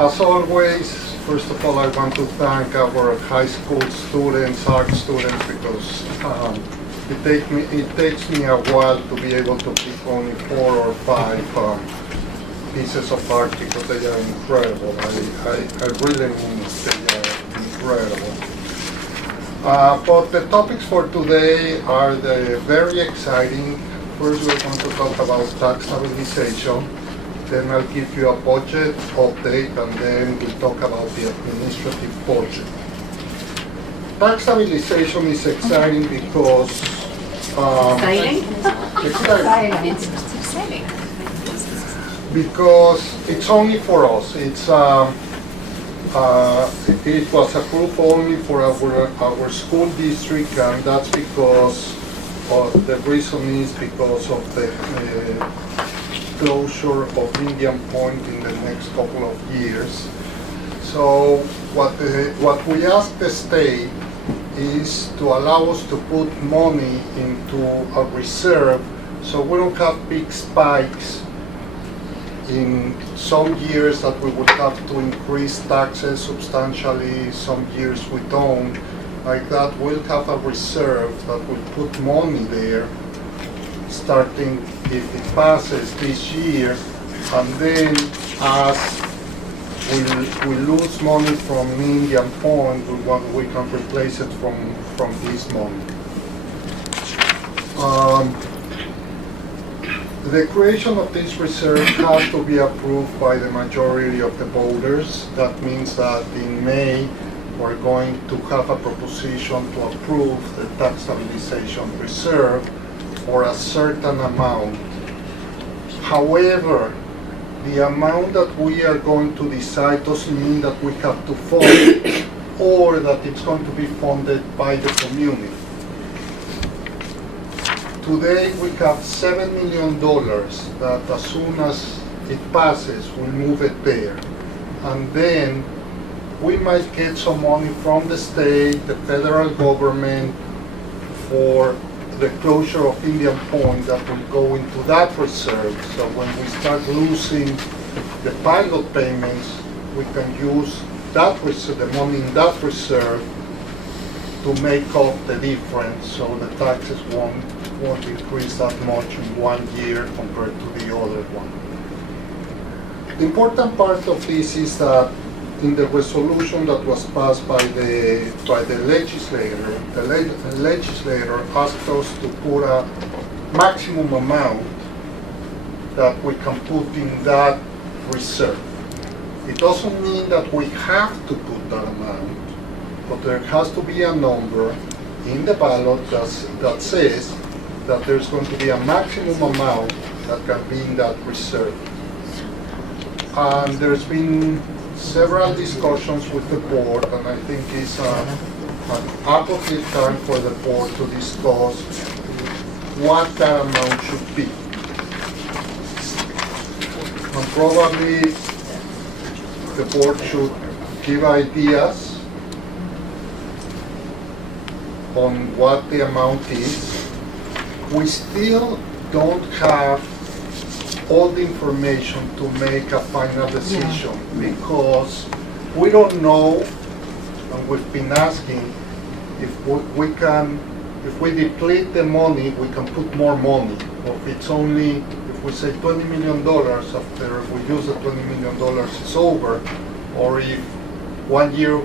As always, first of all, I want to thank our high school students, art students, because it takes me a while to be able to pick only 4 or 5 pieces of art because they are incredible. I really mean they are incredible. But the topics for today are very exciting. First, we're going to talk about tax stabilization. Then I'll give you a budget update, and then we'll talk about the administrative budget. Tax stabilization is exciting because It's exciting. Because it's only for us. It was approved only for our school district, and that's because the reason is because of the closure of Indian Point in the next couple of years. So what we ask the state is to allow us to put money into a reserve so we don't have big spikes in some years that we would have to increase taxes substantially, some years we don't. Like that, we'll have a reserve that will put money there starting if it passes this year, and then as we lose money from Indian Point, we can replace it from this money. The creation of this reserve has to be approved by the majority of the voters. That means that in May, we're going to have a proposition to approve the tax stabilization reserve for a certain amount. However, the amount that we are going to decide doesn't mean that we have to fund or that it's going to be funded by the community. Today we have $7 million that as soon as it passes, we'll move it there. And then we might get some money from the state, the federal government, for the closure of Indian Point that will go into that reserve. So when we start losing the pilot payments, we can use that reserve, the money in that reserve, to make up the difference, so the taxes won't increase that much in 1 year compared to the other one. The important part of this is that in the resolution that was passed by the legislator, the legislator asked us to put a maximum amount that we can put in that reserve. It doesn't mean that we have to put that amount, but there has to be a number in the ballot that says that there's going to be a maximum amount that can be in that reserve. And there's been several discussions with the board, and I think it's an appropriate time for the board to discuss what that amount should be. And probably the board should give ideas on what the amount is. We still don't have all the information to make a final decision because we don't know, and we've been asking if we deplete the money, we can put more money. Or if we say $20 million, after we use the $20 million, it's over. Or if 1 year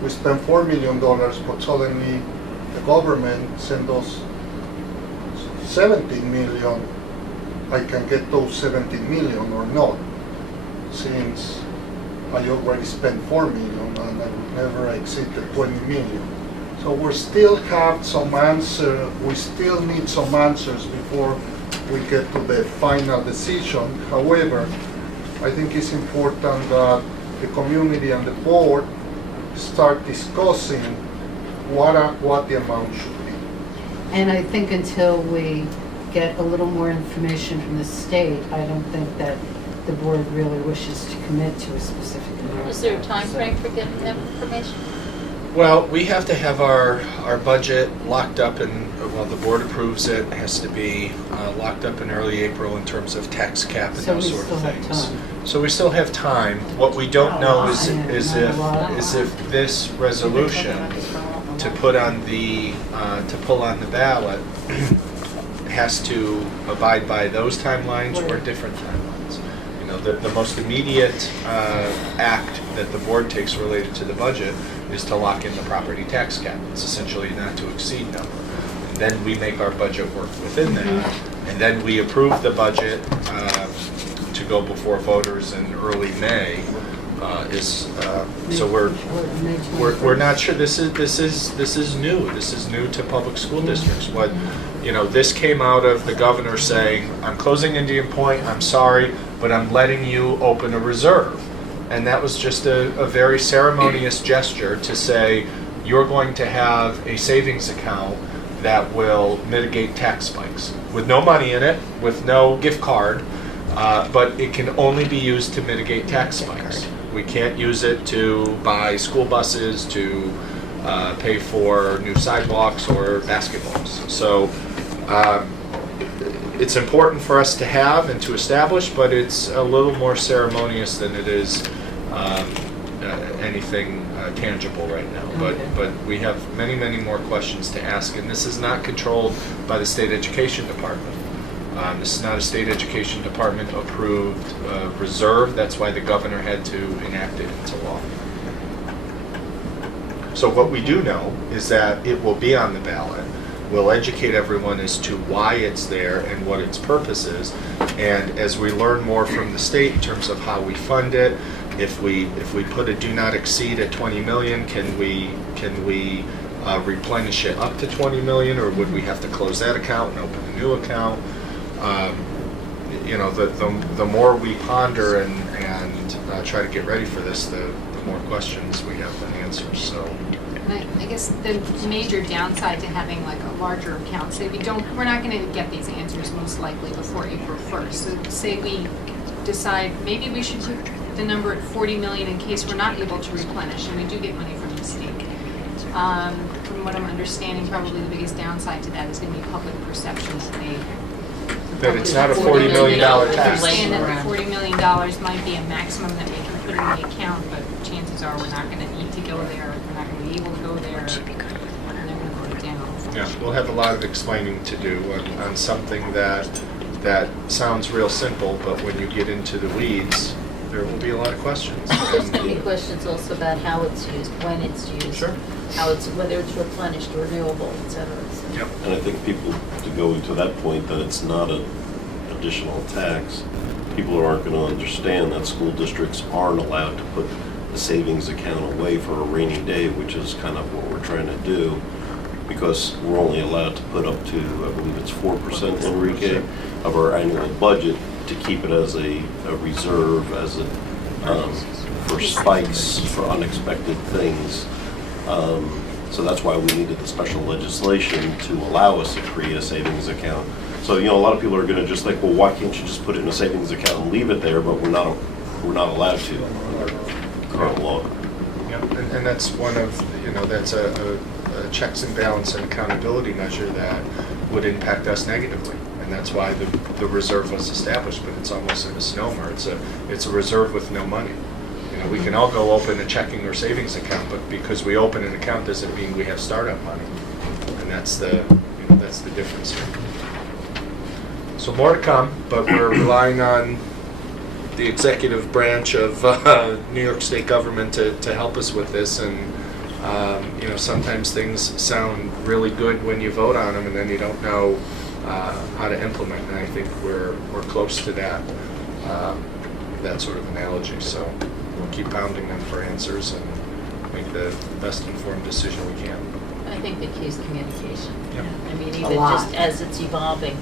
we spend $4 million, but suddenly the government sends us 17 million, I can get those 17 million or not, since I already spent 4 million and I would never exceed the 20 million. So we still have some answer. We still need some answers before we get to the final decision. However, I think it's important that the community and the board start discussing what the amount should be. And I think until we get a little more information from the state, I don't think that the board really wishes to commit to a specific amount. Is there a time frame for getting that information? Well, we have to have our budget locked up and, well, the board approves it, it has to be locked up in early April in terms of tax cap and So those we sort still of have things. time. So we still have time. What we don't know is Yeah, if this resolution to put on the, to pull on the ballot has to abide by those timelines or different timelines. You know, the most immediate act that the board takes related to the budget is to lock in the property tax cap. It's essentially a not to exceed number. And then we make our budget work within that. And then we approve the budget to go before voters in early May. So we're not sure. This is new. This is new to public school districts. What, you know, this came out of the governor saying, "I'm closing Indian Point. I'm sorry, but I'm letting you open a reserve." And that was just a very ceremonious gesture to say, you're going to have a savings account that will mitigate tax spikes with no money in it, with no gift card, but it can only be used to mitigate tax spikes. We can't use it to buy school buses, to pay for new sidewalks or basketballs. So it's important for us to have and to establish, but it's a little more ceremonious than it is anything tangible right now. But we have many more questions to ask, and this is not controlled by the state education department. This is not a state education department approved reserve. That's why the governor had to enact it into law. So what we do know is that it will be on the ballot. We'll educate everyone as to why it's there and what its purpose is. And as we learn more from the state in terms of how we fund it, if we put a do not exceed at 20 million, can we replenish it up to 20 million, or would we have to close that account and open a new account? You know, the more we ponder and try to get ready for this, the more questions we have than answers. So. I guess the major downside to having like a larger account, say we're not going to get these answers most likely before April 1st. So say we decide maybe we should put the number at 40 million in case we're not able to replenish and we do get money from the state. From what I'm understanding, probably the biggest downside to that is going to be public perception that it's not a $40 million I tax. understand that the $40 million might be a maximum that we can put in the account, but chances are we're not going to need to go there. We're not going to be able to go there, and they're going to vote it down. Yeah, we'll have a lot of explaining to do on something that sounds real simple, but when you get into the weeds, there will be a lot of questions. There's going to be questions also about how it's used, when it's used, Sure. whether it's replenished, renewable, et cetera. So. Yep. And I think people, to go to that point, that it's not an additional tax, people aren't going to understand that school districts aren't allowed to put a savings account away for a rainy day, which is kind of what we're trying to do, because we're only allowed to put up to, I believe it's 4%, Enrique, of our annual budget to keep it as a reserve, as a, for spikes, for unexpected things. So that's why we needed the special legislation to allow us to create a savings account. So, you know, a lot of people are going to just think, well, why can't you just put it in a savings account and leave it there? But we're not allowed to under current law. Yeah, and that's one of, you know, that's a checks and balance and accountability measure that would impact us negatively. And that's why the reserve was established, but it's almost a misnomer. It's a reserve with no money. You know, we can all go open a checking or savings account, but because we open an account doesn't mean we have startup money. And that's the difference here. So more to come, but we're relying on the executive branch of New York State government to help us with this. And you know, sometimes things sound really good when you vote on them, and then you don't know how to implement. And I think we're close to that sort of analogy. So we'll keep pounding them for answers and make the best informed decision we can. I think the key is communication. Yep. I mean, A even lot. just as it's evolving,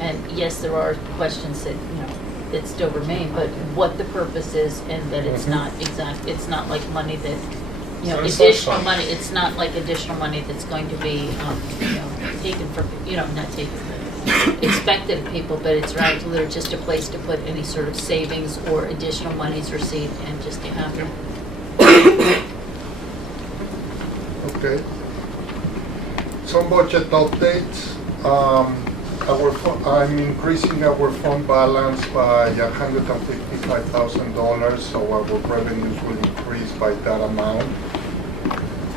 and yes, there are questions that, you know, that still remain, but what the purpose is, and that it's not it's not like money that, you know, It's not additional fun. money, it's not like additional money that's going to be, you know, taken from, you know, not taken, expected of people, but it's rather just a place to put any sort of savings or additional monies received and just to have them. Okay. Some budget updates. I'm increasing our fund balance by $155,000, so our revenues will increase by that amount.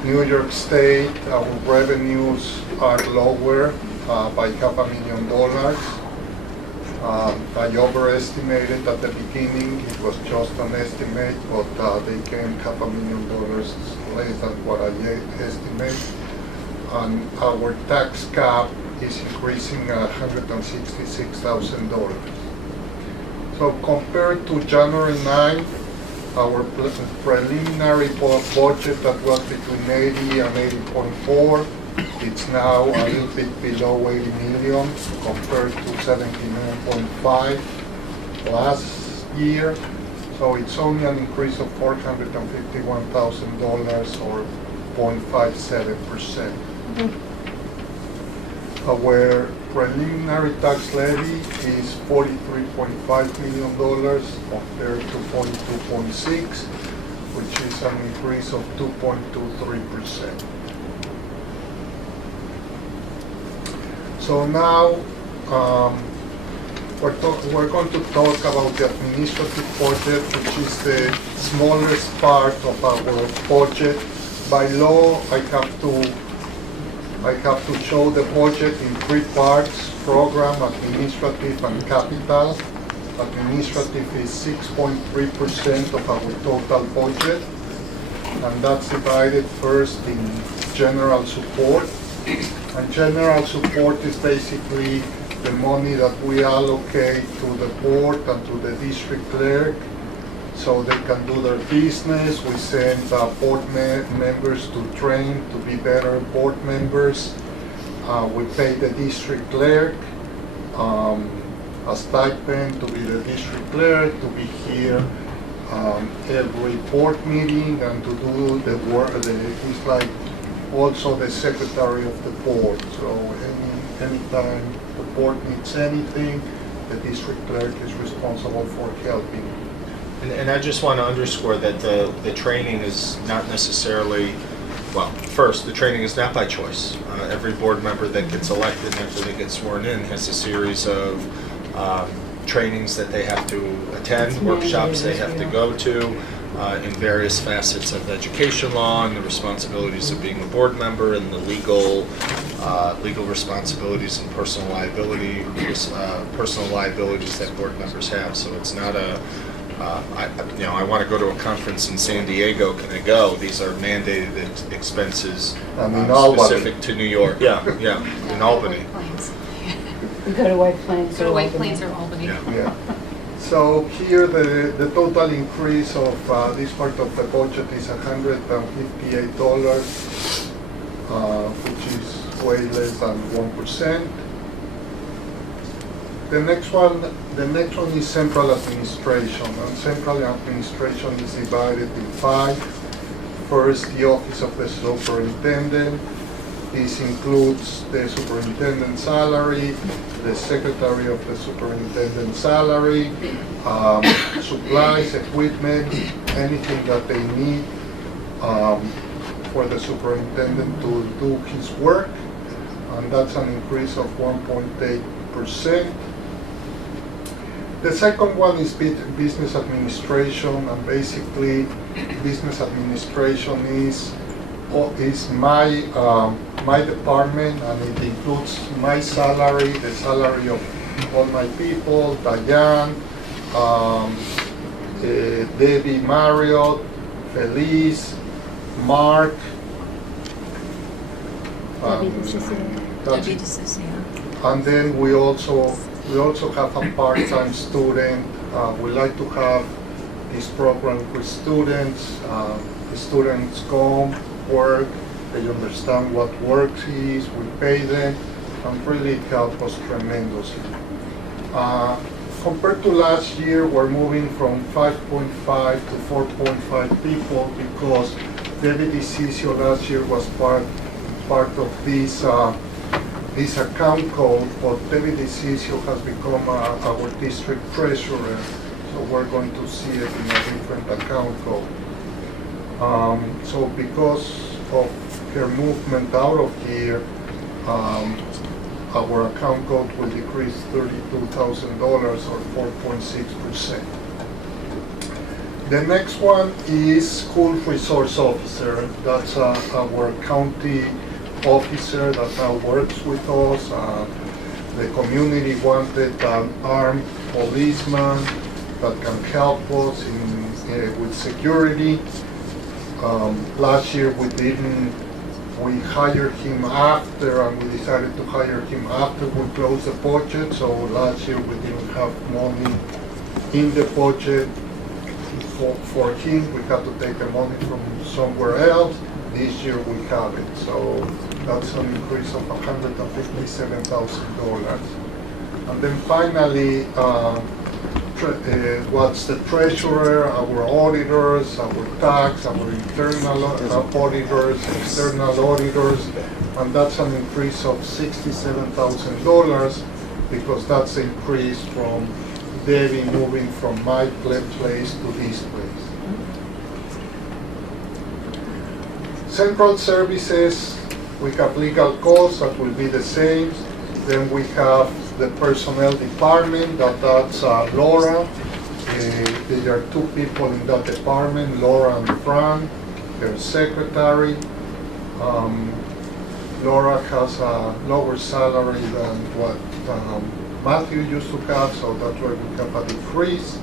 New York State, our revenues are lower by $500,000. I overestimated at the beginning. It was just an estimate, but they came $500,000 less than what I estimate. And our tax cap is increasing $166,000. So compared to January 9, our preliminary budget that was between 80 and 80.4, it's now a little bit below 80 million compared to 79.5 last year. So it's only an increase of $451,000 or 0.57%. Our preliminary tax levy is $43.5 million compared to 42.6, which is an increase of 2.23%. So now we're going to talk about the administrative budget, which is the smallest part of our budget. By law, I have to show the budget in three parts: program, administrative, and capital. Administrative is 6.3% of our total budget, and that's divided first in general support. And general support is basically the money that we allocate to the board and to the district clerk so they can do their business. We send board members to train to be better board members. We pay the district clerk a stipend to be the district clerk, to be here every board meeting and to do the work. He's like also the secretary of the board. So anytime the board needs anything, the district clerk is responsible for helping. And I just want to underscore that the training is not necessarily, well, first, the training is not by choice. Every board member that gets elected after they get sworn in has a series of trainings that they have to attend, workshops they have to go to in various facets of education law and the responsibilities of being a board member and the legal responsibilities and personal liabilities that board members have. So it's not a I want to go to a conference in San Diego, can I go? These are mandated expenses specific to New York. Yeah, in Albany. White Plains. We go to White Plains. Go to White Plains or Albany. Yeah. So here the total increase of this part of the budget is $158, which is way less than 1%. The next one is central administration, and central administration is divided in 5. First, the office of the superintendent. This includes the superintendent's salary, the secretary of the superintendent's salary, supplies, equipment, anything that they need for the superintendent to do his work, and that's an increase of 1.8%. The second one is business administration, and basically business administration is my department, and it includes my salary, the salary of all my people, Diane, Debbie Marriott, Felice, Mark. And then we also have a part-time student. We like to have this program with students. The students come, work, they understand what work is, we pay them, and really it helps us tremendously. Compared to last year, we're moving from 5.5 to 4.5 people because David DeCiccio last year was part of this account code, but David DeCiccio has become our district treasurer, so we're going to see it in a different account code. So because of her movement out of here, our account code will decrease $32,000 or 4.6%. The next one is school resource officer. That's our county officer that now works with us. The community wanted an armed policeman that can help us with security. Last year we hired him after, and we decided to hire him after we closed the budget. So last year we didn't have money in the budget for him. We had to take the money from somewhere else. This year we have it. So that's an increase of $157,000. And then finally, what's the treasurer, our auditors, our tax, our internal auditors, external auditors, and that's an increase of $67,000 because that's an increase from Debbie moving from my place to this place. Central services, we have legal costs that will be the same. Then we have the personnel department, that's Laura. There are two people in that department, Laura and Fran, her secretary. Laura has a lower salary than what Matthew used to have, so that's why we have a decrease.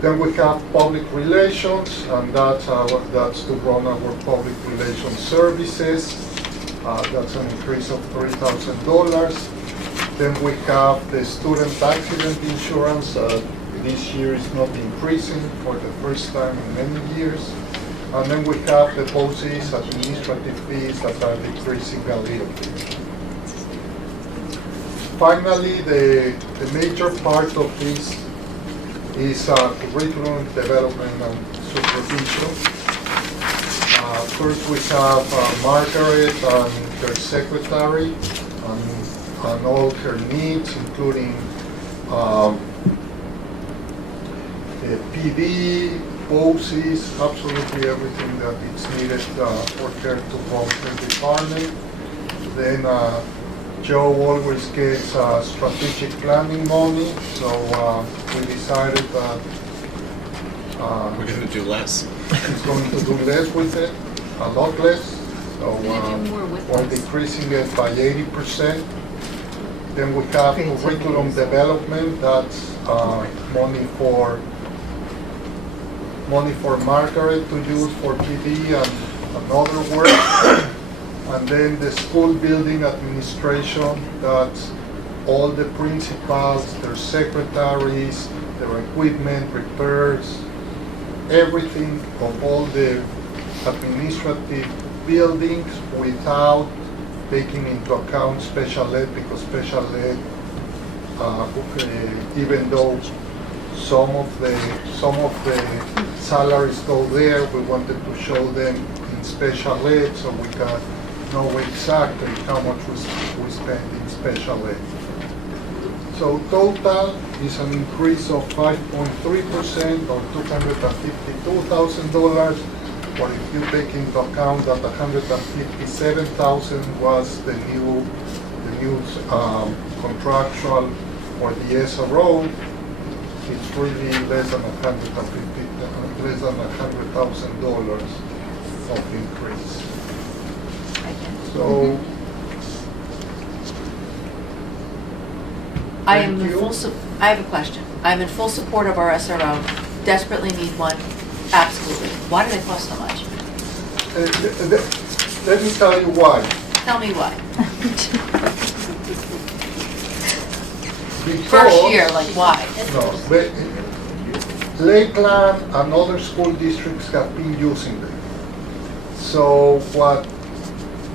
Then we have public relations, and that's to run our public relations services. That's an increase of $3,000. Then we have the student accident insurance. This year is not increasing for the first time in many years. And then we have the BOCES administrative fees that are decreasing a little bit. Finally, the major part of this is curriculum development and supervision. First we have Margaret and her secretary and all her needs, including the PD, BOCES, absolutely everything that is needed for her to run her department. Then Joe always gets strategic planning money, so we decided that We're going to do less. he's going to do less with it, a lot less. So We're gonna do more with we're less. decreasing it by 80%. Then we have curriculum development, that's money for Margaret to use for PD and other work. And then the school building administration, that's all the principals, their secretaries, their equipment, repairs, everything of all the administrative buildings without taking into account special ed, because special ed, even though some of the salaries go there, we wanted to show them in special ed so we can know exactly how much we spend in special ed. So total is an increase of 5.3% or $252,000. But if you take into account that $157,000 was the new contractual for the SRO, it's really less than $100,000 of increase. So. I am Thank in you. I have a question. I'm in full support of our SRO, desperately need one, absolutely. Why do they cost so much? Let me tell you why. Tell me why. Because, First year, like why? No, Lakeland and other school districts have been using them. So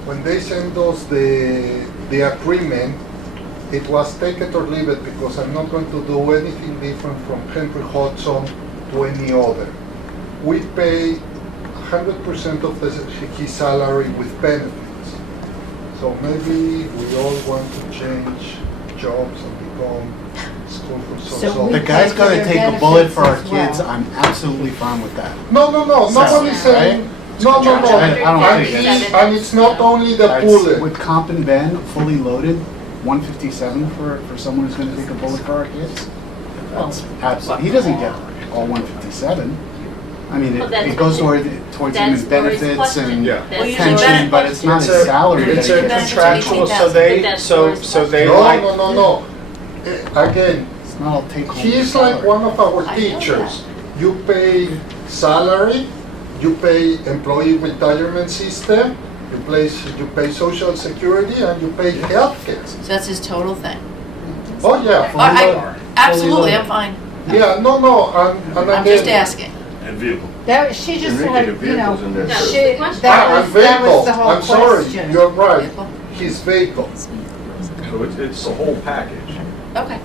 when they sent us the agreement, it was take it or leave it, because I'm not going to do anything different from Henry Hudson to any other. We pay 100% of his salary with benefits. So maybe we all want to change jobs and become school resource So we- officers. The guy's gonna Their take a bullet for our benefits as well. kids, I'm absolutely fine with that. No, nobody's Right? saying, It's No, no, no, contractual. I don't and think and it's not only the That's- bullet. With comp and ben fully loaded, 157 for someone who's gonna take a bullet for our kids? That's absolutely, he doesn't get all 157. I mean, Well, that's it goes what- towards him That's as Lori's benefits question. and Yeah. That's pension, but it's not his salary that It's he a gets. contractual, so But they, that's so, Laura's so they No, like. no, no. Again, It's not all take home. he's like salary. one of our I know teachers. You pay salary, you pay employee retirement system, you pay social security, and you pay healthcare. So that's his total thing. Oh, yeah. Absolutely, I'm fine. Yeah, no, and I'm just again. asking. And vehicle. That, she just Enrique, had, the you know, vehicle's in there. That was she, the question. that And was the vehicle, whole I'm sorry, question. you're right, Vehicle. his vehicle. So it's the whole package. Okay.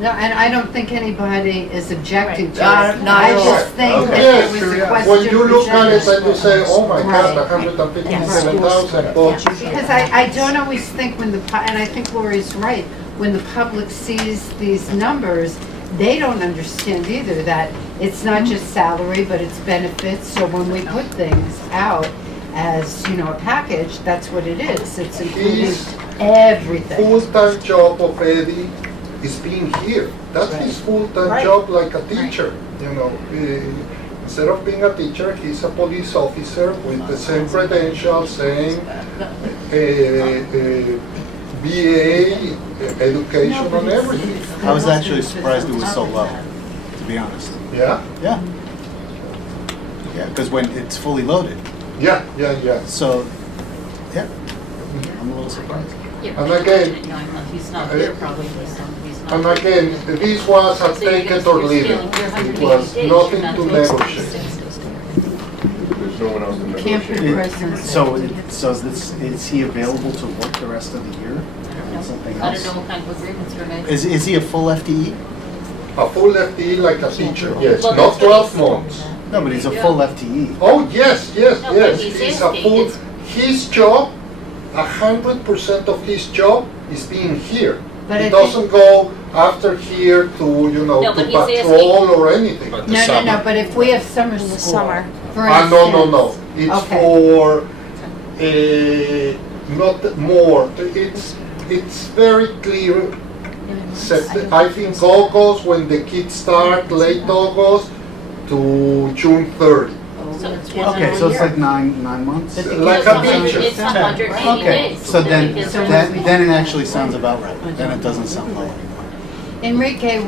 No, and I don't think anybody is objecting to it. Not I at all. just think Okay. that Yes, there was a yeah. question When you look at it and you say, oh my God, Right. 157,000, but Because I don't always think when and I think Lori's right, when the public sees these numbers, they don't understand either that it's not just salary, but it's benefits. So when we put things out as, you know, a package, that's what it is. It's including He's everything. full-time job of Eddie is being here. That's his full-time Right. job like a teacher, you know. Instead of being a teacher, he's a police officer with the same credentials, same BA, education and everything. I was actually surprised it was so low, to be honest. Yeah, Yeah. Yeah, because when it's fully loaded, yeah. so, yeah, I'm a little surprised. And again, He's not here probably, he's not. And again, this was a So you're take it gonna- or you're leave stealing it. your It 180 was days, nothing you're to not supposed negotiate. There's no one else to Can't negotiate. be present. So is he available to work the rest of the year? on Something I don't else? know what kind of agreements were made. Is he a full FTE? A full FTE like a teacher, yes, Well, not that's what 12 he's- months. No, but he's a full FTE. Oh, yes, No, but he's He's a asking, full, it's- his job, 100% of his job is being here. But He I think- doesn't go after here to, you know, No, to but he's asking- patrol or anything. But the No, summer. but if we have summer school. summer. For No. instance. It's Okay. for, not more. It's very clear. I think August, when the kids start, late August to June 30. So it's Okay, so it's like nine months? But the Like kids a don't teacher. It's 180 Okay, days. so then, Because- then it actually sounds about right. Then it doesn't sound low anymore. Enrique,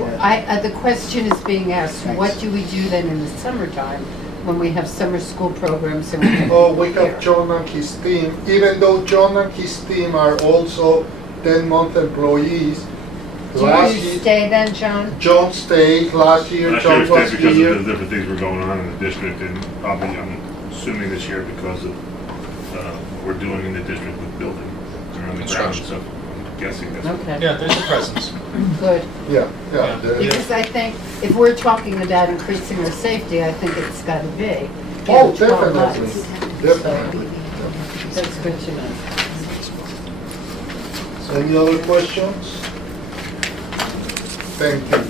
the question is being asked, what do we do then in the summertime when we have summer school programs and we have Oh, we people have here? John and his team, even though John and his team are also 10-month employees. Do Last you year, stay then, John? John stayed, last year Last John year was it's because of here. the different things were going on in the district and probably, I'm assuming this year because of what we're doing in the district with building around the ground and Construction. stuff. I'm guessing that's what. Okay, Yeah, there's a presence. good. Yeah. Because I think if we're talking about increasing our safety, I think it's gotta be. Oh, 12 definitely, months. definitely. That's good to know. Any other questions? Thank you.